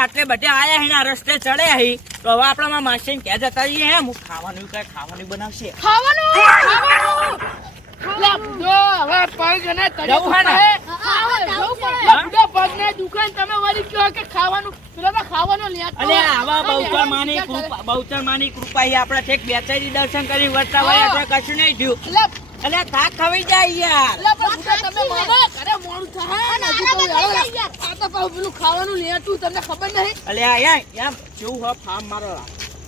આટલે બધે આયા હે ને આ રસ્તે ચડ્યા હી તો હવે આપણા માસી ને ક્યાં જતા રહીએ હું ખાવાનું કઈ ખાવાનું બનાવશે બહુચર માની કૃપા આપણે ઠેક બેચારી દર્શન કરી વર્તા હોય કશું નહીં થયું અલે થાક ખવાઈ જાય યાર ખાવાનું લેતું તમને ખબર નહીં અલે યાર કેવું હો ફાર્મ મારો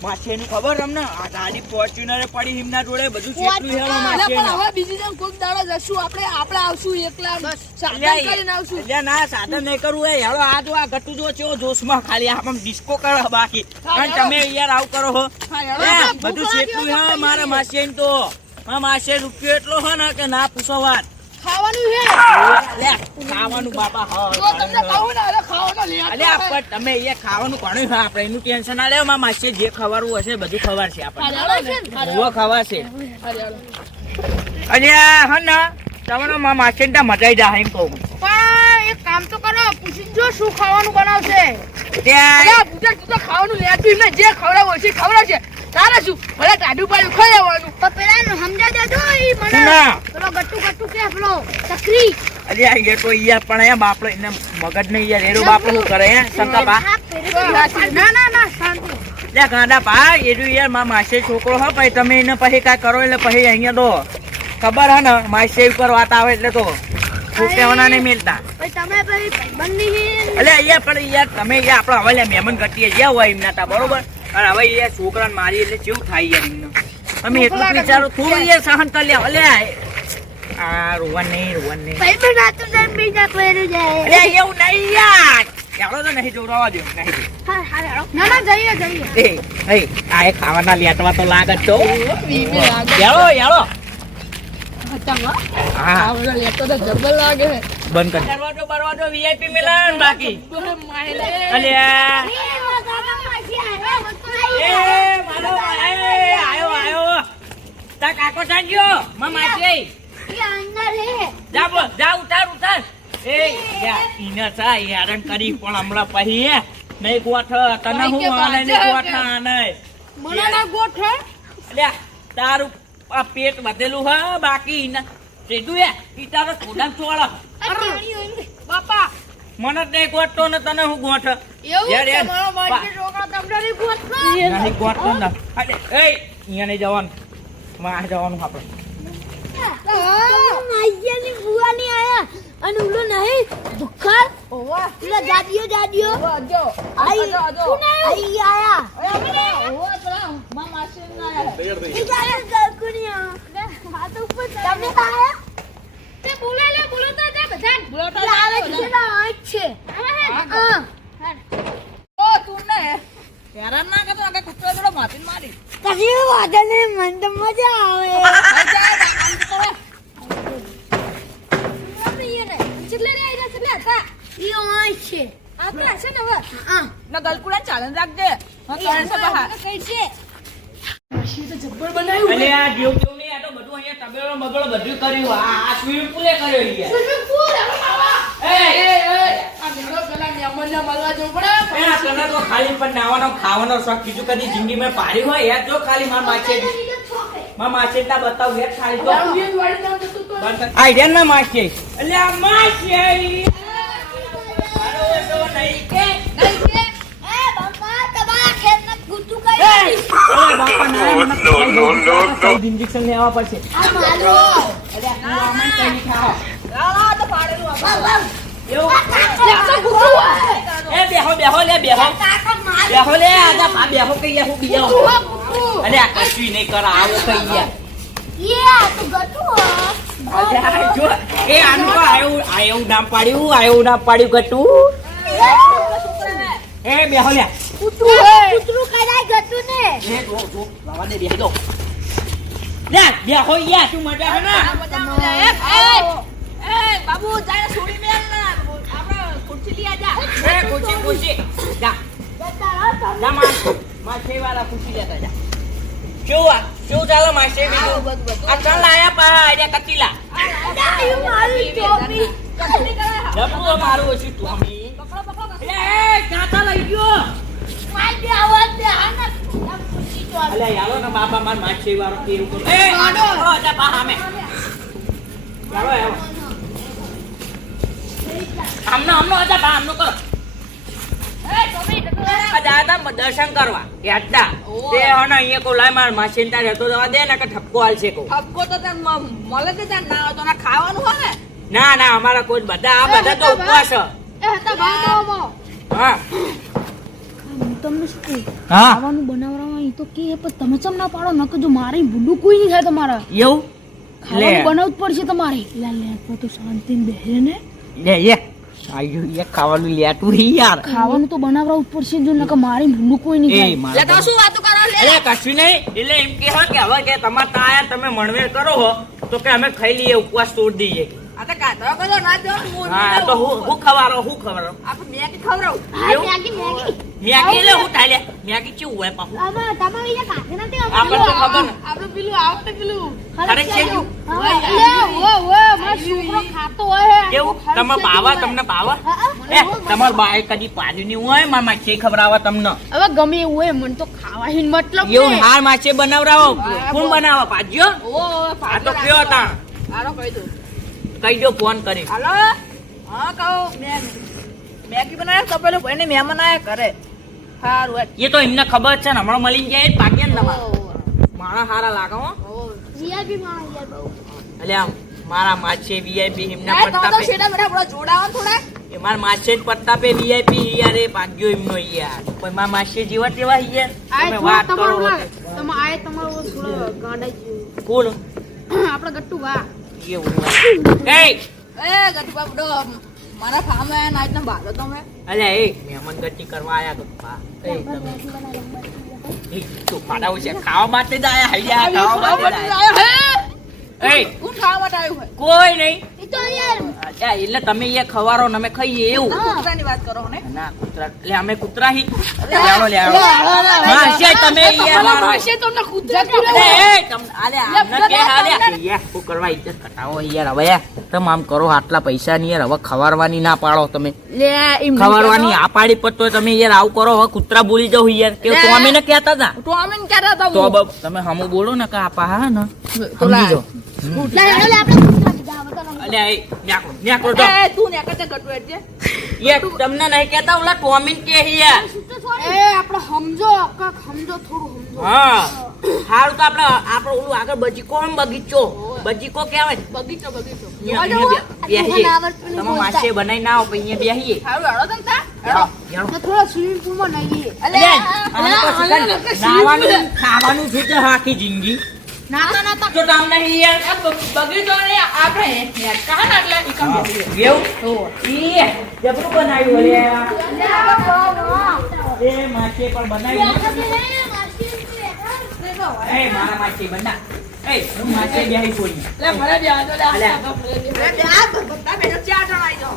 માછીનું ખબર તમને આ ગાડી ફોર્ચ્યુનર પડી હિમના જોડે બધું કેટલું હેલો માછીનું હવે બીજી જેમ કોઈક દાડો જશું આપણે આવશું એકલા સાધન કરીને આવશું એટલે ના સાધન નહીં કરવું એ હેલો આ જો આ ગટુ જો છે જોશમાં ખાલી આમ ડિસ્કો કરો બાકી અને તમે યાર આવ કરો હો બધું કેટલું હે મારા માછીન તો માસે રૂપિયો એટલો હે ને કે ના પૂછો વાત ખાવાનું છે લે ખાવાનું બાપા હા તો તમને કહું ને અરે ખાવાનું લે અલે આપણ તમે એ ખાવાનું ઘણું છે આપણે એનું ટેન્શન ના લેવો માસે જે ખવારવું હશે બધું ખવારશે આપણે ઓ ખવાશે અરે હા ના તમારો માસે ને મજાઈ જાય એમ કહું પણ એક કામ તો કરો પૂછી જો શું ખાવાનું બનાવશે ત્યાં પૂછે ખાવાનું લેતું ને જે ખવડાવો છે ખવડાવશે તારે શું ભલે ટાઢું પાડ્યું ખાઈ આવવાનું પણ પેલા સમજા દેજો ઈ મને પેલો ગટ્ટુ કે પેલો ચકરી અરે એ તો યાર પણ એ બાપડો એને મગજ નહીં યાર એરો બાપડો શું કરે હે શંકા બા ના શાંતિ લે ગાડા બા એરો યાર માસે છોકરો હો પછી તમે એને પછી કાઈ કરો એટલે પછી અહીંયા તો ખબર હે ને માસે ઉપર વાત આવે એટલે તો છોકરાઓના નહીં મિલતા પછી તમે પછી બંધી અલે અહીંયા પણ યાર તમે યાર આપણા હવે લે મહેમાન ગટીએ જ્યાં હોય એમના તા બરોબર અને હવે એ છોકરાને મારી એટલે કેવું થાય યાર એમને તમે એટલું વિચારો થોડું યાર સહન કરી લે અલે આ રોવન નહીં ભાઈ બનાતું જન બીજા કોઈ જાય અલે એવું નહીં યાર ચાલો તો નહીં જોડાવા દો નહીં ના જઈએ એ આ એ ખાવાના લેટવા તો લાગત તો યાળો હા લેતો તો જબર લાગે બંધ કર દરવાજો વીઆઈપી મિલન બાકી અલે મારો આયો તા કાકો સાંજ્યો માસી જા ઉતાર એ યા ઈના સા યારન કરી પણ હમણાં પછી હે નહીં ગોઠ તને હું આને નહીં ગોઠ આને મને ના ગોઠ અલે તારું આ પેટ વધેલું હે બાકી ઈના તેડું હે ઈ તારો થોડા છોડા બાપા મને નહીં ગોઠતો ને તને હું ગોઠ એવું કે મારો બાકી છોકરા તમને નહીં ગોઠતો નહીં ગોઠતો ને અલે એ અહીંયા નહીં જવાનું માં જવાનું આપણે આઈયાની બુવાની આયા અને ઉલો નહીં ભુખાર ઓવા પેલા જાડિયો જો આઈ આયા ઓવા ચલા માં માસી ના આયા ઈ જારે ગલકુનિયા આ તો ઉપર તમે આયા તે બોલે તો જા બધા બોલતો આવે છે ના આ છે ઓ તું ને હેરાન ના કરતો આગળ કુતરો થોડો માથીન મારી કશી વાદે ને મન તો મજા આવે ખાલી પણ નાવાનો ખાવાનો શોખ બીજું કદી જિંદગી માં પાડી હોય યાર જો ખાલી માસી બતાવ યાર ખાલી આઈડિયા ના માસી એટલે આ માસી ઇન્જેક્શન લેવા પડશે બેહો લે આજા બેહો કઈ હું બીજો અલે આ કશું નહીં કર આવો કઈ યાર જો એ આનું આયું નામ પાડ્યું ગટુ એ બેહો લે કૂતરું કરાય ગટુ ને એ જો લાવા દે બેહો લે બેહો યાર તું મજા હે ના એ બાબુ જાય છોડી મેલ ના આપણે ખુરશી લઈ આજા એ ખુરશી જા માસે વાળા ખુરશી લેતા જા શું ચાલો માસે બીજું આ ચાલ આયા પા આયા કતીલા મારું ટોપી જબરું મારું ઓછી તું એ કાતા લઈ ગયો અલ્યા યાલો ને બાપા માર માછી વાળો કેવું કરું એ આડો જા બા સામે યાલો યાલો આમનો આજા બા આમનો કરો દર્શન કરવા યાદા તે હને અહીંયા કો લાય માર માસી તાર હતો જવા દે ને કે ઠપકો હાલશે કો ઠપકો તો તને મળે છે ત્યાં ના તો ના ખાવાનું હોય ને ના અમારા કોઈ બધા આ બધા તો ઉપવાસ છે. એ હતા ભાવમાં હા હું તમને શું કહું હા ખાવાનું બનાવવામાં ઈ તો કે પણ તમે ચમ ના પાડો નકર જો મારે ભૂલું કોઈ નહીં થાય તમારા એવું ખાવાનું બનાવવું જ પડશે તમારે લે તો શાંતિને બેહે ને લે આયુ એ ખાવાનું લેતું હી યાર ખાવાનું તો બનાવવું જ પડશે જો નકર મારે ભૂલું કોઈ નહીં એ થાય મારા લે તો શું વાતો કરો લે અરે કશું નહીં એટલે એમ કે હા કે હવે કે તમાર તાયા તમે મણવેર કરો હો તો કે અમે ખાઈ લઈએ ઉપવાસ તોડ દઈએ આ તો કાતરા કરો ના જો હા તો હું ખવારો આપણે બે કે ખવરાવ મેગી એટલે હું ટાલે મેગી કેવું હોય પાછું આપણને તો ખબર ને આપણે પેલું આવતે પેલું ખરે છે કેવું તમે બાવા તમને બાવા એ તમાર બાએ કદી પાડ્યું નહીં હોય માર માછે ખવડાવે તમને હવે ગમે એવું હોય મને તો ખાવાની મતલબ એવું હાર માછે બનાવરાવો કોણ બનાવે પાડ્યો ઓ આ તો કયો હતા આરો કહી દો કઈ દો ફોન કરી હાલો હા કહો મેગી બનાવ્યા તો પેલું એને મહેમાન આયા કરે હારું એ તો એમને ખબર છે ને હમણાં મળી જાય પાકે ને તમારે મારા હારા લાગે હો એટલે આમ મારા માછે વીઆઈપી એમના તો પત્તા પે શેડા બેઠા થોડા જોડાવો થોડા એ મારા માછે જ પત્તા પે વીઆઈપી યાર એ ભાગ્યો એમનો યાર પણ મારા માછે જેવા તેવા યાર તમે વાત કરો તમે આય તમારો થોડો ગાંડા જેવું કોણ આપણે ગટ્ટુ વા એવું એ ગટુ બાપડો મારા ફામે નાચ ને ભાગો તમે અલ્યા એ મહેમાન ગતિ કરવા આયા ગપ્પા એ તમે એ તો પાડાઓ છે ખાવા માટે જ આયા હૈયા ખાવા માટે જ આયા એ કોણ ખાવા માટે આવ્યું હોય કોઈ નહીં એ તો યાર અચ્છા એટલે તમે એ ખવારો ને અમે ખાઈએ એવું કૂતરાની વાત કરો ને ના કૂતરા એટલે અમે કૂતરા હી લેવો માસે તમે યાર મારો માસે તો ના કૂતરા અરે એ તમ આલે આમને કે આલે યાર હું કરવા ઇજ્જત કટાવો યાર હવે તમે આમ કરો આટલા પૈસા ની યાર હવે ખવારવાની ના પાડો તમે લે એમ ખવારવાની આ પાડી પતો તમે યાર આવું કરો હવે કૂતરા બોલી જાવ યાર કે તો અમે ને કહેતા હતા તો અમે કહેતા હતા તો તમે હમુ બોલો ને કે આપા હા ને સમજી જાઓ અલ્યા એ ન્યાકો તો એ તું ને કતે ગટુ એટલે યાર તમને નહીં કહેતા ઓલા ટોમિન કે યાર એ આપણે સમજો સમજો થોડું સમજો હા હારું તો આપણે ઓલું આગળ બગીચો હમ બગીચો કહેવાય બગીચો તમે માસે બનાવી ના આવો પછી અહીંયા બેહીએ હારું હાલો તમ તા થોડા સ્વિમિંગ પૂલમાં નાહીએ નાવાનું ખાવાનું છે તો આખી જિંદગી નાતા તો કામ નહીં યાર બગીચો ને આપણે કહા ના એટલે ઈ કામ એવું ઈ જબરું બનાવ્યું અલ્યા એ માસે પણ બનાવ્યું એ મારા માસે બના એ હું માસે બેહી પડી લે ભરે દે આજો લે અલ્યા. લે આ બધા બેનો ચાર જણ આઈ જાઓ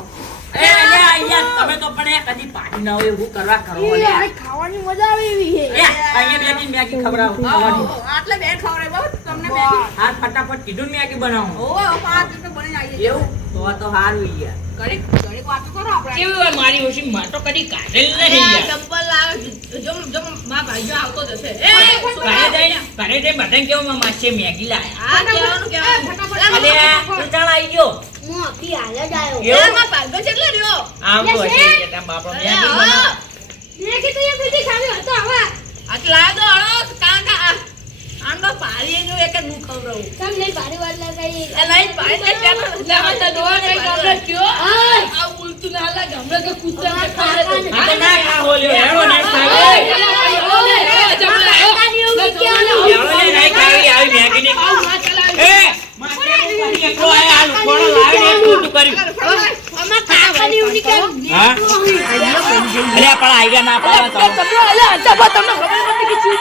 એ અલ્યા યાર તમે તો પણ એ કદી પાડી ના હોય એવું કરવા કરો અલ્યા ખાવાની મજા આવે એવી છે એ અહીંયા મેગી ખવડાવો ખાવાની આટલે બેન ખવરે બહુ તમને બે હા ફટાફટ કીધું ને મેગી બનાવો ઓ 5 મિનિટ બની આવીએ એવું તો સારું યાર ઘડીક વાતો કરો આપણે કેવું હોય મારી ઓછી માં તો કદી કાઢેલ નહીં યાર ચંપલ લાવે જો મા ભાઈઓ આવતો જશે એ ઘરે જઈને બધાને કેવું માં માસે મેગી લાયા આ કેવાનું ફટાફટ અલ્યા તું જાણ આવી ગયો મોતી હાલ જ આવ્યો એ મા ભાઈઓ કેટલે રહ્યો આવતો હશે કે તારા બાપા મેગી બનાવ મેં કીધું એ બીજી ખાવી હતો હવે આટલા દો હળો કાકા આંડો પાડીએ જો એક નું ખવરાવું તમ નહીં ભારી વાર લગાઈ એ નહીં પાડી દે ત્યાં તો દોવા કઈ ગમે કયો આ ઉલતું ના લાગે હમણે કે કૂતરા કે ખારે તો આ તો ના ખાવો લ્યો હેડો ના ખાવો હેડો ને નહીં ખાવી આવી મેગી ની એ માસે કરી એકલો આયા આલુ કોણ લાવે ને તું કર્યું અમાર ખાવાની ઉની કે હા અલ્યા પણ આઈડિયા ના પાડો તમને અલ્યા અચ્છા તમને ખબર નથી કે ચીજ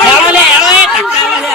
હેડો લે હેડો એ ટક્કા લે